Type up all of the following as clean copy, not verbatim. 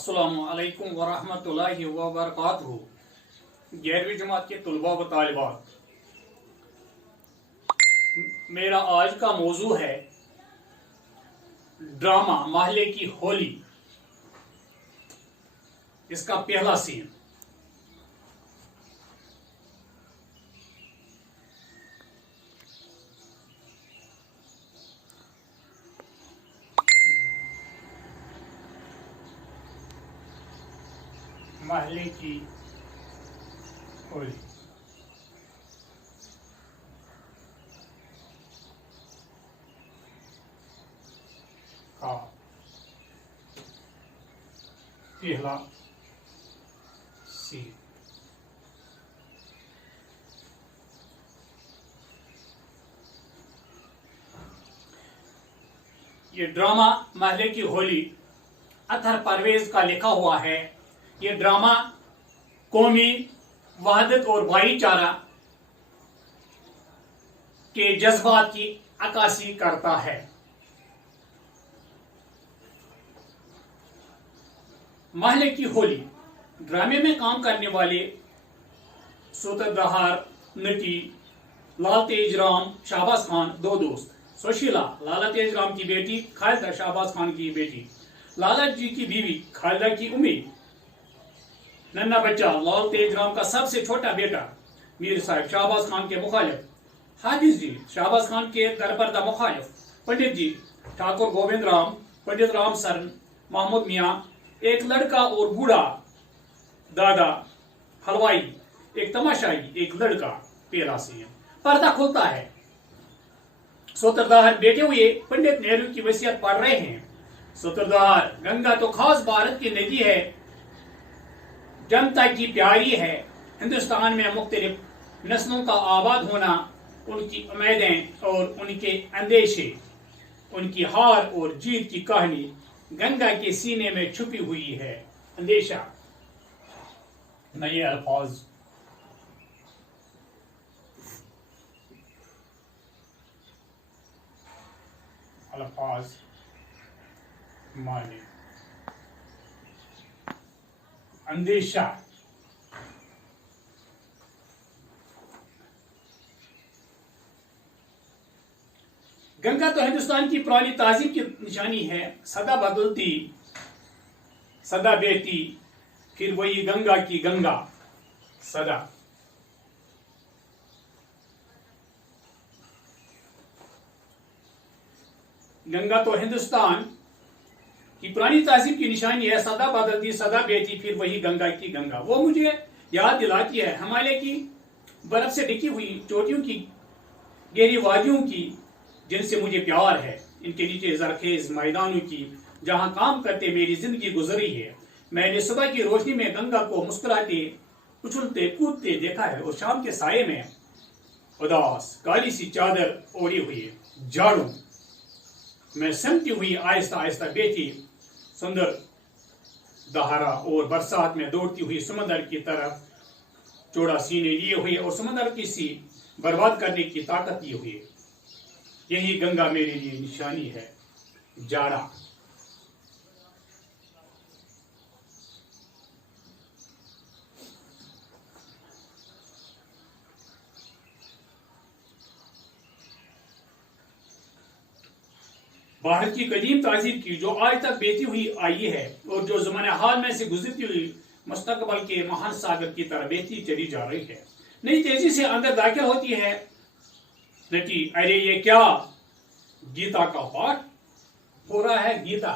अस्सलामु अलैकुम वरहमतुल्लाहि वबरकातुहू। 11वीं जमात के तलबा व तालिबात, मेरा आज का मौजू है ड्रामा महल्ले की होली। इसका पहला सीन। महल्ले की होली। का पहला सीन। ये ड्रामा महल्ले की होली अतहर परवेज का लिखा हुआ है। ये ड्रामा कौमी वहदत और भाईचारा के जज्बात की अक्कासी करता है। महल्ले की होली ड्रामे में काम करने वाले सूत्रधार नटी लाल तेज राम शाहबाज खान दो दोस्त, सुशीला लाला तेज राम की बेटी, खालिदा शाहबाज खान की बेटी, लाला जी की बीवी खालिदा की उम्मीद, नन्ना बच्चा लाल तेज राम का सबसे छोटा बेटा मीर साहब शाहबाज खान के मुखालिफ, हाफिज जी शाहबाज खान के दरपर्दा मुखालिफ, पंडित जी ठाकुर गोविंद राम, पंडित राम सरन, महमूद मियाँ, एक लड़का और बूढ़ा दादा हलवाई, एक तमाशाई, एक लड़का। पहला सीन। पर्दा खुलता है। सूत्रधार बैठे हुए पंडित नेहरू की वसीयत पढ़ रहे हैं। सूत्रधार, गंगा तो खास भारत की नदी है, जनता की प्यारी है। हिंदुस्तान में मुख्तलिफ नस्लों का आबाद होना, उनकी उम्मीदें और उनके अंदेशे, उनकी हार और जीत की कहानी गंगा के सीने में छुपी हुई है। अंदेशा। नए अल्फाज माने। अंदेशा। गंगा तो हिंदुस्तान की पुरानी तहजीब की निशानी है। सदा बदलती, सदा बहती, फिर वही गंगा की गंगा सदा। गंगा तो हिंदुस्तान की पुरानी तहजीब की निशानी है। सदा बदलती, सदा बहती, फिर वही गंगा की गंगा। वो मुझे याद दिलाती है हिमालय की बर्फ से ढकी हुई चोटियों की, गहरी वादियों की, जिनसे मुझे प्यार है। इनके नीचे जरखेज मैदानों की, जहां काम करते मेरी जिंदगी गुजरी है। मैंने सुबह की रोशनी में गंगा को मुस्कुराते, उछलते कूदते देखा है, और शाम के साये में उदास काली सी चादर ओढ़ी हुई झाड़ू में समती हुई आहिस्ता आहिस्ता बेटी सुंदर दहारा, और बरसात में दौड़ती हुई समंदर की तरफ चौड़ा सीने लिए हुए और समंदर की सी बर्बाद करने की ताकत लिए हुए। यही गंगा मेरे लिए निशानी है। जाड़ा। भारत की कदीम तहजीब की जो आज तक बहती हुई आई है, और जो ज़माने हाल में से गुजरती हुई मुस्तकबल के महान सागर की तरह बहती चली जा रही है। नई तेजी से अंदर दाखिल होती है नटी। अरे ये क्या, गीता का पाठ हो रहा है। गीता।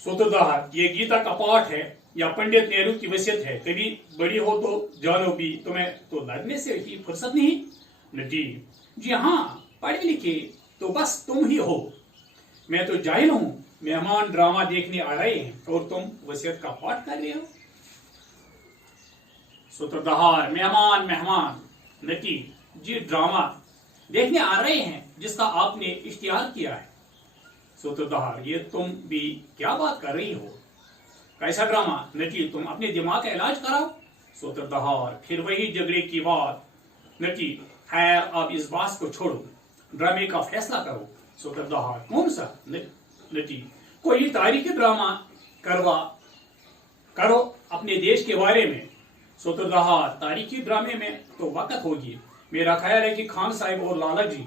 सूत्रधार, ये गीता का पाठ है या पंडित नेहरू की वसीयत है। कभी बड़ी हो तो जानो भी, तुम्हें तो लड़ने से ही फुर्सत नहीं। नटी, जी हाँ, पढ़े लिखे तो बस तुम ही हो। मैं तो जाहिल हूं। मेहमान ड्रामा देखने आ रहे हैं और तुम वसीयत का पाठ कर रहे हो। सूत्रधार, मेहमान मेहमान। नटी, जी ड्रामा देखने आ रहे हैं जिसका आपने इश्तिहार किया है। सूत्रधार, ये तुम भी क्या बात कर रही हो। कैसा ड्रामा। नटी, तुम अपने दिमाग का इलाज कराओ। सूत्रधार, फिर वही झगड़े की बात। नटी, खैर अब इस बात को छोड़ो, ड्रामे का फैसला करो। सूत्रधार कौन सा नटी? कोई तारीखी ड्रामा करो अपने देश के बारे में। सूत्रधार तारीखी ड्रामे में तो वक्त होगी। मेरा ख्याल है कि खान साहब और लाला जी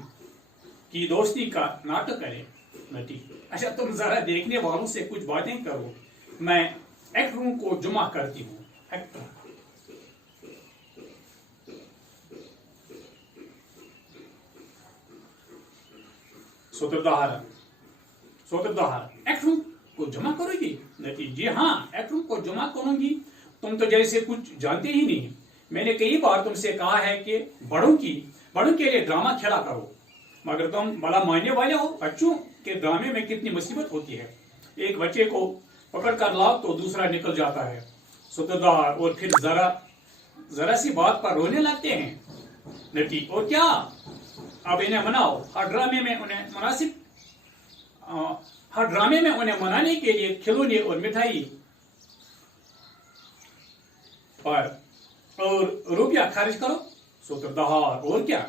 की दोस्ती का नाटक करें। नटी अच्छा तुम जरा देखने वालों से कुछ बातें करो, मैं एक्टरों को जमा करती हूँ। एक्टर सूत्रधार एक्टरों को जमा करोगी? नटी जी हाँ, एक्टरों को जमा करूंगी। तुम तो जैसे कुछ जानते ही नहीं। मैंने कई बार तुमसे कहा है कि बड़ों के लिए ड्रामा खेला करो, मगर तुम बड़ा मानने वाले हो। बच्चों के ड्रामे में कितनी मुसीबत होती है। एक बच्चे को पकड़ कर लाओ तो दूसरा निकल जाता है। सूत्रधार और फिर जरा सी बात पर रोने लगते हैं। नटी और क्या, अब इन्हें मनाओ। हर ड्रामे में उन्हें मनाने के लिए खिलौने और मिठाई पर और रुपया खर्च करो। सूत्रधार और क्या?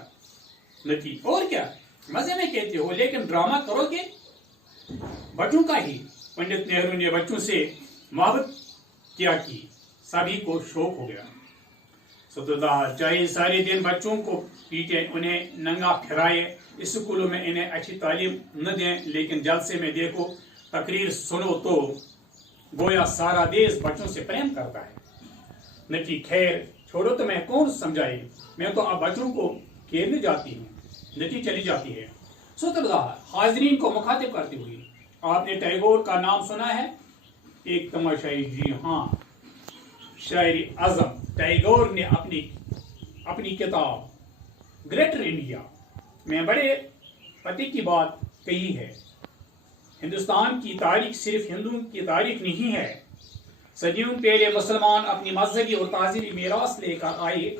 नटी और क्या, मजे में कहते हो, लेकिन ड्रामा करोगे बच्चों का ही। पंडित नेहरू ने बच्चों से मोहब्बत क्या की, सभी को शौक हो गया। सूत्रधार चाहे सारे दिन बच्चों को पीटे, उन्हें नंगा फिराए, स्कूलों में इन्हें अच्छी तालीम न दें, लेकिन जल्द से में देखो तकरीर सुनो तो गोया सारा देश बच्चों से प्रेम करता है। नटी खैर छोड़ो तो मैं कौन समझाए, मैं तो अब बच्चों को खेलने जाती हूँ। नटी चली जाती है। सूत्रधार हाजरीन को मुखातिब करती हुई, आपने टैगोर का नाम सुना है? एक तमाशाई जी हाँ, शायरी आजम टैगोर ने अपनी किताब ग्रेटर इंडिया में बड़े पते की बात कही है। हिंदुस्तान की तारीख सिर्फ हिंदुओं की तारीख नहीं है। सदियों पहले मुसलमान अपनी मजहबी और तहजीबी मीरास लेकर आए।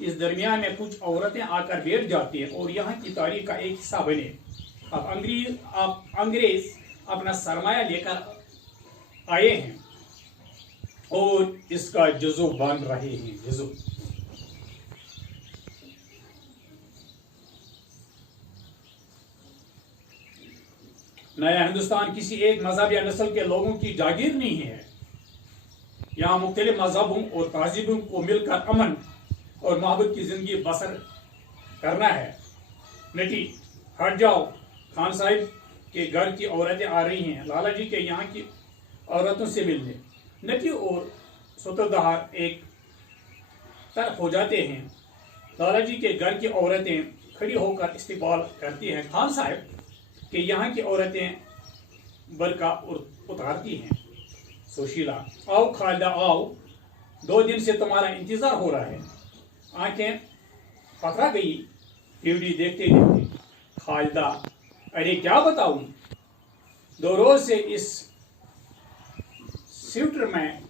इस दरमियान में कुछ औरतें आकर बैठ जाती हैं और यहाँ की तारीख का एक हिस्सा बने। अब अंग्रेज अपना सरमाया लेकर आए हैं और इसका जुज़्व बन रहे हैं। जुज़्व नया हिंदुस्तान किसी एक मजहब या नस्ल के लोगों की जागीर नहीं है। यहाँ मुख्तलिफ मजहबों और तहजीबों को मिलकर अमन और मोहब्बत की जिंदगी बसर करना है। नटी हट जाओ, खान साहब के घर की औरतें आ रही हैं लाला जी के यहाँ की औरतों से मिलने। नटी और सूत्रधार एक तरफ हो जाते हैं। लाला जी के घर की औरतें खड़ी होकर इस्तेमाल करती हैं। खान साहब के यहाँ की औरतें बरका उतारती हैं। सुशीला आओ खालिदा आओ, 2 दिन से तुम्हारा इंतजार हो रहा है। आंखें पथरा गई टीवी देखते देखते। खालिदा अरे क्या बताऊं, 2 रोज से इस स्वेटर में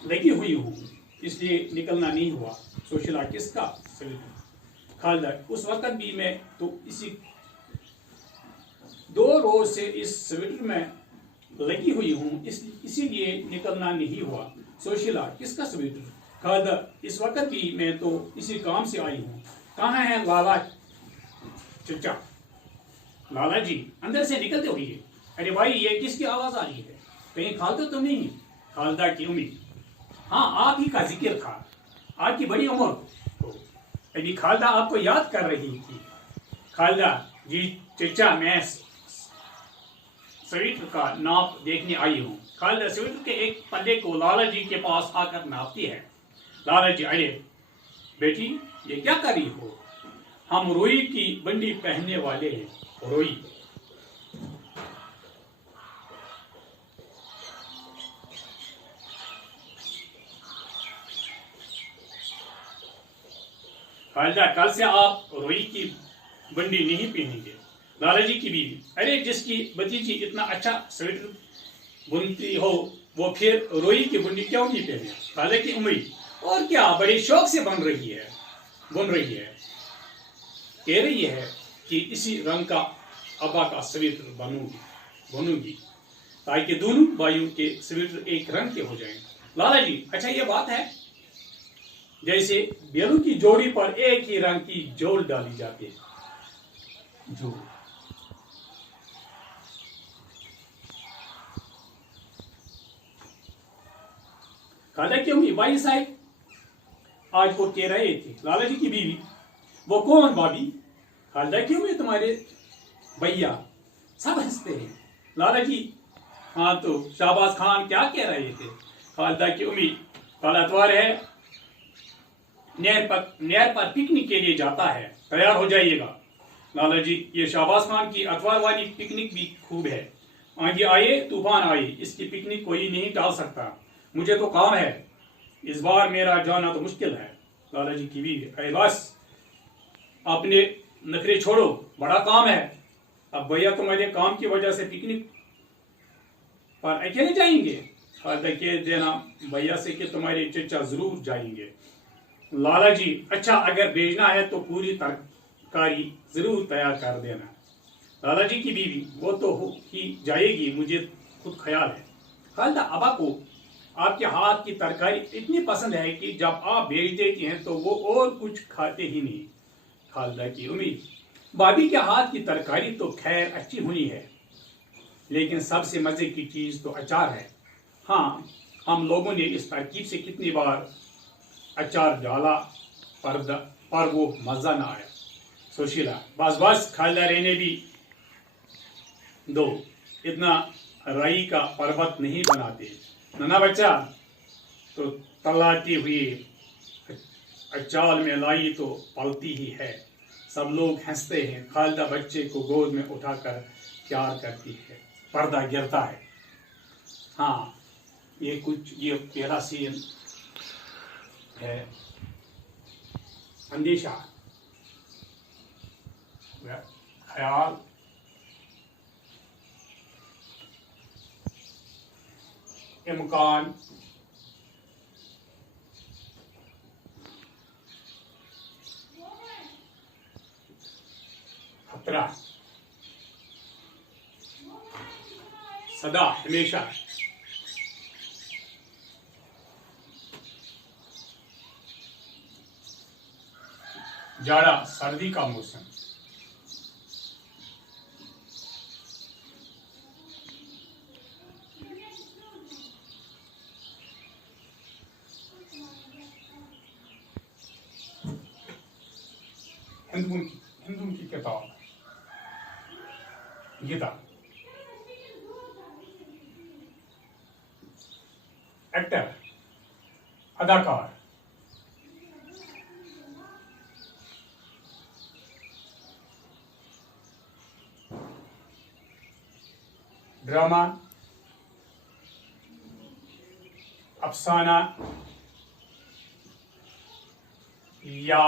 लगी हुई हूं, इसलिए निकलना नहीं हुआ। सुशीला किसका स्वेटर? खालिदा उस वक्त भी मैं तो 2 रोज से इस स्वेटर में लगी हुई हूँ, इसीलिए निकलना नहीं हुआ। सुशीला किसका स्वेटर? खालिदा इस वक्त भी मैं तो इसी काम से आई हूँ। कहाँ है लाला चचा? लाला जी अंदर से निकलते हुए, अरे भाई ये किसकी आवाज आ रही है, कहीं खालिदा तो नहीं? खालिदा की उम्मीद, हाँ आप ही का जिक्र था, आपकी बड़ी उम्र हो। अभी खालिदा आपको याद कर रही थी। खालिदा जी चचा मैं स्वेटर का नाप देखने आई हूँ। खालिदा स्वेटर के एक पल्ले को लाला जी के पास आकर नापती है। लाला जी अरे बेटी ये क्या कर रही हो? हम रोई की बंडी पहनने वाले हैं। रोई खालिदा कल से आप रोई की बंडी नहीं पहनेंगे। लाला जी की बीवी अरे जिसकी भतीजी इतना अच्छा स्वेटर बुनती हो वो फिर रोई की बंडी क्यों नहीं पहने? खालिदा की उम्मीद और क्या बड़े शौक से बुन रही है, कह रही है कि इसी रंग का अब्बा का स्वेटर बनूंगी ताकि दोनों भाइयों के स्वेटर एक रंग के हो जाएं। लाला जी अच्छा ये बात है, जैसे बेलों की जोड़ी पर एक ही रंग की जोड़ डाली जाती है। जोड़ खाला की उम्मीद भाई साहब आज वो कह रहे थे लाला जी की बीवी, वो कौन भाभी? खालदा क्यों में तुम्हारे भैया। सब हंसते हैं। लाला जी, हाँ तो शाहबाज खान क्या कह रहे थे? खालदा की उम्मीद, कल अतवार है, नहर पर पिकनिक के लिए जाता है, तैयार हो जाइएगा। लाला जी, ये शाहबाज खान की अतवार वाली पिकनिक भी खूब है। आगे आए तूफान आए, इसकी पिकनिक कोई नहीं टाल सकता। मुझे तो काम है, इस बार मेरा जाना तो मुश्किल है। लाला जी की बीवी, अरे बस अपने नखरे छोड़ो, बड़ा काम है। अब भैया तुम्हारे काम की वजह से पिकनिक पर अकेले जाएंगे? खालदा कह देना भैया से कि तुम्हारे चचा जरूर जाएंगे। लाला जी, अच्छा अगर भेजना है तो पूरी तरकारी जरूर तैयार कर देना। लाला जी की बीवी, वो तो हो ही जाएगी, मुझे खुद ख्याल है। खालदा, अबा को आपके हाथ की तरकारी इतनी पसंद है कि जब आप भेज देती हैं तो वो और कुछ खाते ही नहीं। खालदा की उम्मीद, भाभी के हाथ की तरकारी तो खैर अच्छी हुई है, लेकिन सबसे मजे की चीज तो अचार है। हाँ, हम लोगों ने इस तरकीब से कितनी बार अचार डाला पर वो मजा ना आया। सुशीला, बस बस खालदा रहने भी दो, इतना राई का पर्वत नहीं बनाते। नाना बच्चा तो तलाती हुई अचाल में लाई तो पलती ही है। सब लोग हंसते हैं। खालदा बच्चे को गोद में उठाकर प्यार करती है। पर्दा गिरता है। हाँ, ये पहला सीन है। अंदेशा, ख्याल, इम्कान, खतरा, सदा, हमेशा, जाड़ा, सर्दी का मौसम, हिंदू की किताब गीता, एक्टर, अदाकार, ड्रामा, अफसाना या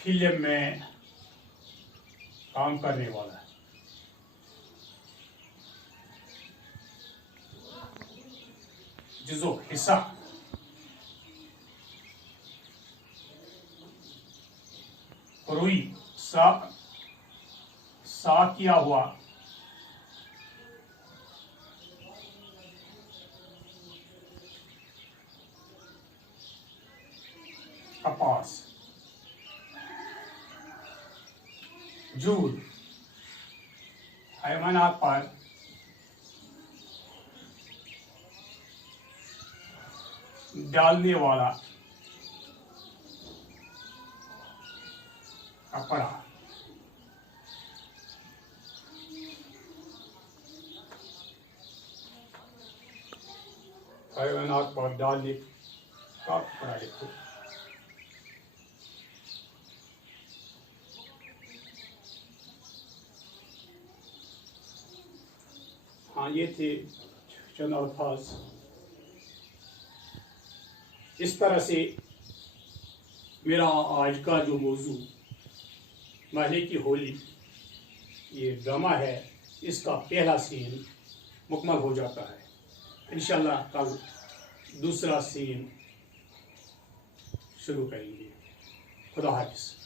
फिल्म में काम करने वाला। जुज़ो, हिस्सा, रुई, सा किया हुआ, कपास, जूल, हैवानात पर डालने वाला कपड़ा, हैवानात पर डालने का कपड़ा लिखो। हाँ, ये थे चंद अल्फाज। इस तरह से मेरा आज का जो मौजू महले की होली, ये ड्रामा है, इसका पहला सीन मुकम्मल हो जाता है। इंशाल्लाह कल दूसरा सीन शुरू करेंगे। खुदा हाफिज़।